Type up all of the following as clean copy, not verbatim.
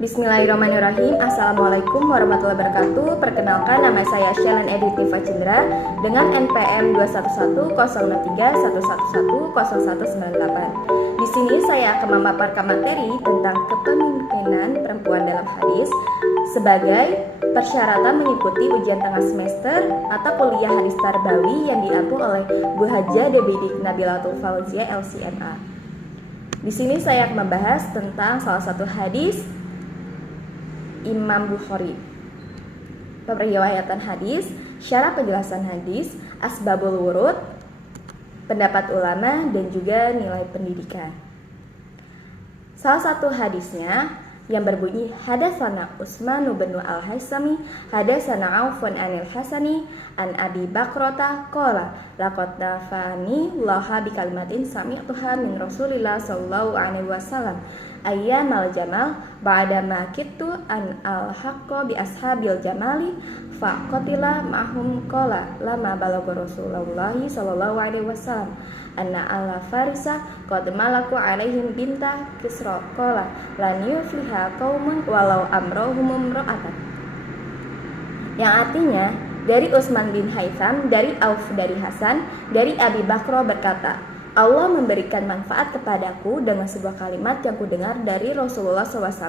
Bismillahirrahmanirrahim. Assalamualaikum warahmatullahi wabarakatuh. Perkenalkan, nama saya Shelan Edith Nifa Cindra dengan NPM 2110311110198. Di sini saya akan memaparkan materi tentang kepemimpinan perempuan dalam hadis sebagai persyaratan mengikuti ujian tengah semester atau kuliah hadis tarbawi yang diampu oleh Bu Hajah Debidik Nabilatul Fauzia LCMA. Di sini saya akan membahas tentang salah satu hadis Imam Bukhari, periwayatan hadis, syarah penjelasan hadis, asbabul wurud, pendapat ulama, dan juga nilai pendidikan. Salah satu hadisnya yang berbunyi hadatsana Utsman bin al-Haisami hadatsana Aufun anil Hasani an Abi Bakrata qala laqad nafani Allaha bi kalimatin sami'tuha min Rasulillah sallallahu alaihi wasallam ayyamal jamal ba'da ma kittu an al-haqqa bi ashabil jamali fa qatila ma'hum qala lama balagha Rasulullah sallallahu alaihi wasallam anna ala farisa qad malaku alaihim binta Kisra qala lan yufliha qaumun walau amrohum imra'atan, yang artinya dari Utsman bin Haitham, dari Auf, dari Hasan, dari Abi Bakro berkata, Allah memberikan manfaat kepadaku dengan sebuah kalimat yang kudengar dari Rasulullah SAW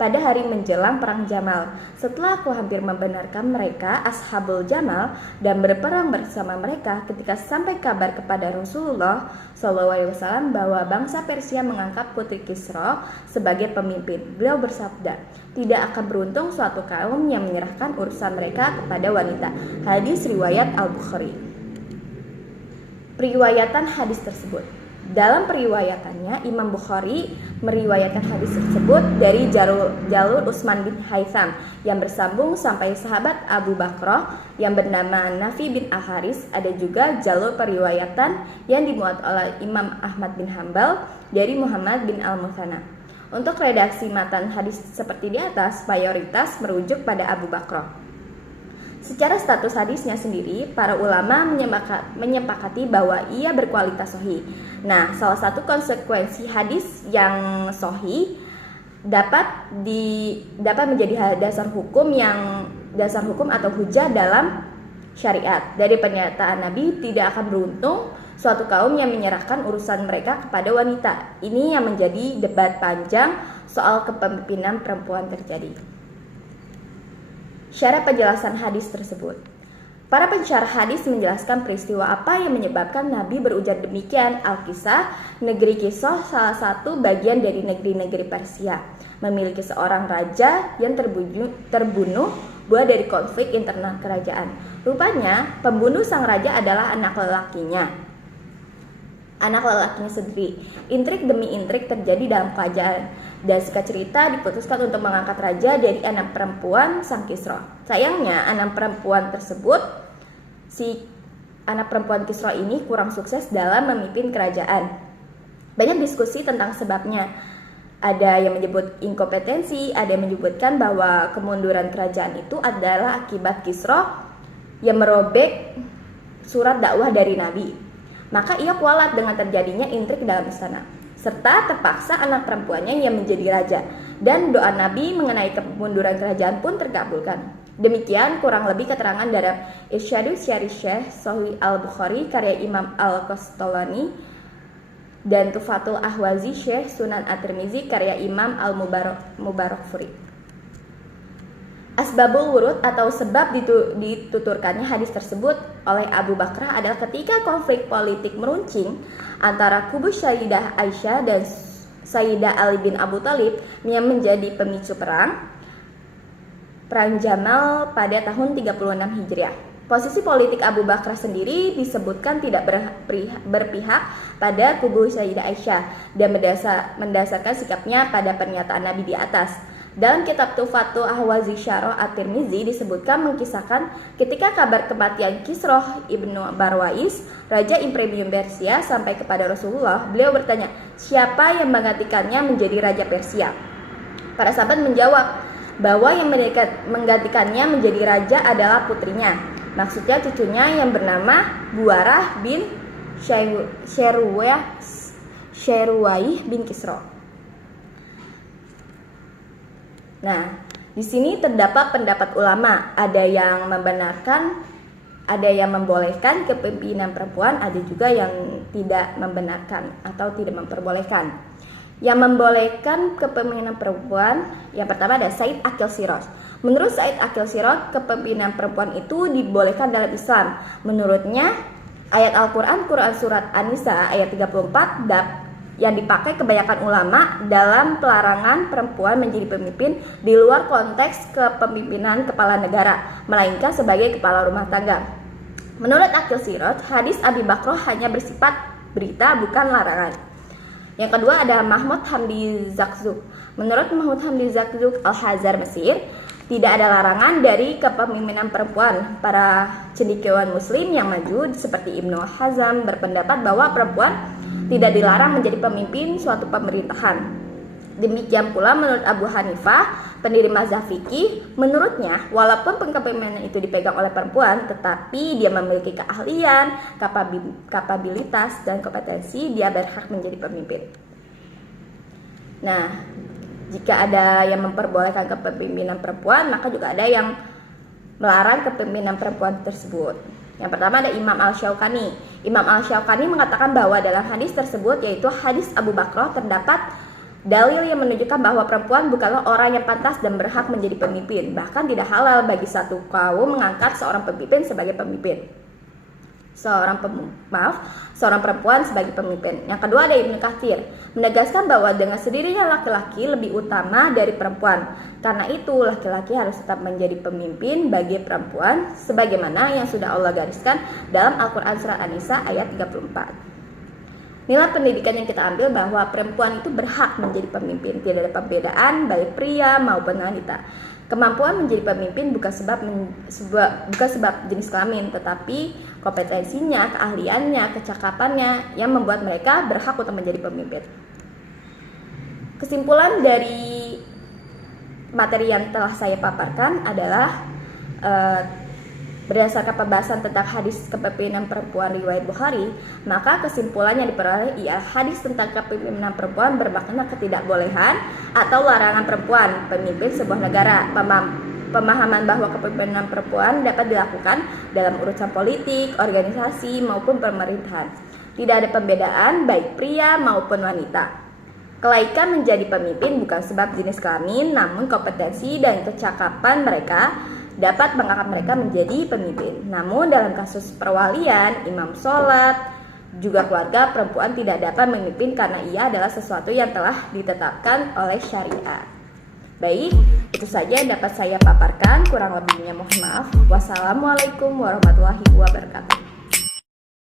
pada hari menjelang perang Jamal. Setelah aku hampir membenarkan mereka, Ashabul Jamal, dan berperang bersama mereka, ketika sampai kabar kepada Rasulullah SAW bahwa bangsa Persia mengangkat putri Kisra sebagai pemimpin. Beliau bersabda, tidak akan beruntung suatu kaum yang menyerahkan urusan mereka kepada wanita. Hadis riwayat Al-Bukhari. Periwayatan hadis tersebut. Dalam periwayatannya, Imam Bukhari meriwayatkan hadis tersebut dari jalur Utsman bin Haitham yang bersambung sampai sahabat Abu Bakrah yang bernama Nafi bin Al-Haris. Ada juga jalur periwayatan yang dimuat oleh Imam Ahmad bin Hambal dari Muhammad bin Al-Muthanna. Untuk redaksi matan hadis seperti di atas, mayoritas merujuk pada Abu Bakrah. Secara status hadisnya sendiri, para ulama menyepakati bahwa ia berkualitas sahih. Nah, salah satu konsekuensi hadis yang sahih dapat menjadi dasar hukum atau hujah dalam syariat. Dari pernyataan Nabi, tidak akan beruntung suatu kaum yang menyerahkan urusan mereka kepada wanita. Ini yang menjadi debat panjang soal kepemimpinan perempuan terjadi. Syarah penjelasan hadis tersebut. Para pensyarah hadis menjelaskan peristiwa apa yang menyebabkan Nabi berujar demikian. Al-Kisah, negeri Kisah, salah satu bagian dari negeri-negeri Persia, memiliki seorang raja yang terbunuh buah dari konflik internal kerajaan. Rupanya pembunuh sang raja adalah anak lelakinya sendiri. Intrik demi intrik terjadi dalam kerajaan, dan singkat cerita diputuskan untuk mengangkat raja dari anak perempuan sang Kisra. Sayangnya anak perempuan Kisra ini kurang sukses dalam memimpin kerajaan. Banyak diskusi tentang sebabnya. Ada yang menyebut inkompetensi, ada yang menyebutkan bahwa kemunduran kerajaan itu adalah akibat Kisra yang merobek surat dakwah dari Nabi. Maka ia kualat dengan terjadinya intrik dalam istana, serta terpaksa anak perempuannya yang menjadi raja, dan doa Nabi mengenai kemunduran kerajaan pun terkabulkan. Demikian kurang lebih keterangan dalam Irsyadus Syarih Syekh Sahih Al-Bukhari karya Imam Al-Qastolani dan Tufatul Ahwazi Syekh Sunan At-Tirmizi karya Imam Al-Mubarakfuri. Asbabul wurud atau sebab dituturkannya hadis tersebut oleh Abu Bakrah adalah ketika konflik politik meruncing antara kubu Sayyidah Aisyah dan Sayyidah Ali bin Abu Thalib yang menjadi pemicu perang Jamal pada tahun 36 Hijriah. Posisi politik Abu Bakrah sendiri disebutkan tidak berpihak pada kubu Sayyidah Aisyah dan mendasarkan sikapnya pada pernyataan Nabi di atas. Dalam kitab Tufatul Ahwazi Syarah At-Tirmizi disebutkan mengisahkan ketika kabar kematian Kisroh ibnu Barwais, raja Imperium Persia, sampai kepada Rasulullah, beliau bertanya, siapa yang menggantikannya menjadi raja Persia? Para sahabat menjawab bahwa yang menggantikannya menjadi raja adalah putrinya, maksudnya cucunya yang bernama Buarah bin Syeruwaih bin Kisra. Nah, di sini terdapat pendapat ulama, ada yang membenarkan, ada yang membolehkan kepemimpinan perempuan, ada juga yang tidak membenarkan atau tidak memperbolehkan. Yang membolehkan kepemimpinan perempuan, yang pertama ada Said Aqil Siraj. Menurut Said Aqil Siraj, kepemimpinan perempuan itu dibolehkan dalam Islam. Menurutnya, ayat Al-Quran, Quran Surat An-Nisa ayat 34 yang dipakai kebanyakan ulama dalam pelarangan perempuan menjadi pemimpin di luar konteks kepemimpinan kepala negara, melainkan sebagai kepala rumah tangga. Menurut Aqil Siraj, hadis Abi Bakrah hanya bersifat berita, bukan larangan. Yang kedua ada Mahmud Hamdi Zakzuk. Menurut Mahmud Hamdi Zakzuk Al-Hazar Mesir, tidak ada larangan dari kepemimpinan perempuan. Para cendekiawan muslim yang maju seperti Ibnu Hazm berpendapat bahwa perempuan tidak dilarang menjadi pemimpin suatu pemerintahan. Demikian pula menurut Abu Hanifah, pendiri mazhab fikih, menurutnya walaupun kepemimpinan itu dipegang oleh perempuan, tetapi dia memiliki keahlian, kapabilitas, dan kompetensi, dia berhak menjadi pemimpin. Nah, jika ada yang memperbolehkan kepemimpinan perempuan, maka juga ada yang melarang kepemimpinan perempuan tersebut. Yang pertama ada Imam Al-Syaukani. Imam Al-Syaukani mengatakan bahwa dalam hadis tersebut, yaitu hadis Abu Bakrah, terdapat dalil yang menunjukkan bahwa perempuan bukanlah orang yang pantas dan berhak menjadi pemimpin. Bahkan tidak halal bagi satu kaum mengangkat seorang pemimpin sebagai pemimpin. Seorang perempuan sebagai pemimpin. Yang kedua ada Ibnu Katsir, menegaskan bahwa dengan sendirinya laki-laki lebih utama dari perempuan. Karena itu laki-laki harus tetap menjadi pemimpin bagi perempuan sebagaimana yang sudah Allah gariskan dalam Al-Quran Surat An-Nisa ayat 34. Nilai pendidikan yang kita ambil bahwa perempuan itu berhak menjadi pemimpin, tidak ada perbedaan baik pria maupun wanita. Kemampuan menjadi pemimpin bukan sebab jenis kelamin, tetapi kompetensinya, keahliannya, kecakapannya yang membuat mereka berhak untuk menjadi pemimpin. Kesimpulan dari materi yang telah saya paparkan adalah berdasarkan pembahasan tentang hadis kepemimpinan perempuan riwayat Bukhari, maka kesimpulan yang diperoleh ialah hadis tentang kepemimpinan perempuan bermakna ketidakbolehan atau larangan perempuan pemimpin sebuah negara. Pemahaman bahwa kepemimpinan perempuan dapat dilakukan dalam urusan politik, organisasi, maupun pemerintahan. Tidak ada pembedaan baik pria maupun wanita. Kelaikan menjadi pemimpin bukan sebab jenis kelamin, namun kompetensi dan kecakapan mereka dapat mengangkat mereka menjadi pemimpin. Namun dalam kasus perwalian, imam sholat, juga keluarga, perempuan tidak dapat memimpin karena ia adalah sesuatu yang telah ditetapkan oleh syariat. Baik, itu saja yang dapat saya paparkan. Kurang lebihnya mohon maaf. Wassalamualaikum warahmatullahi wabarakatuh.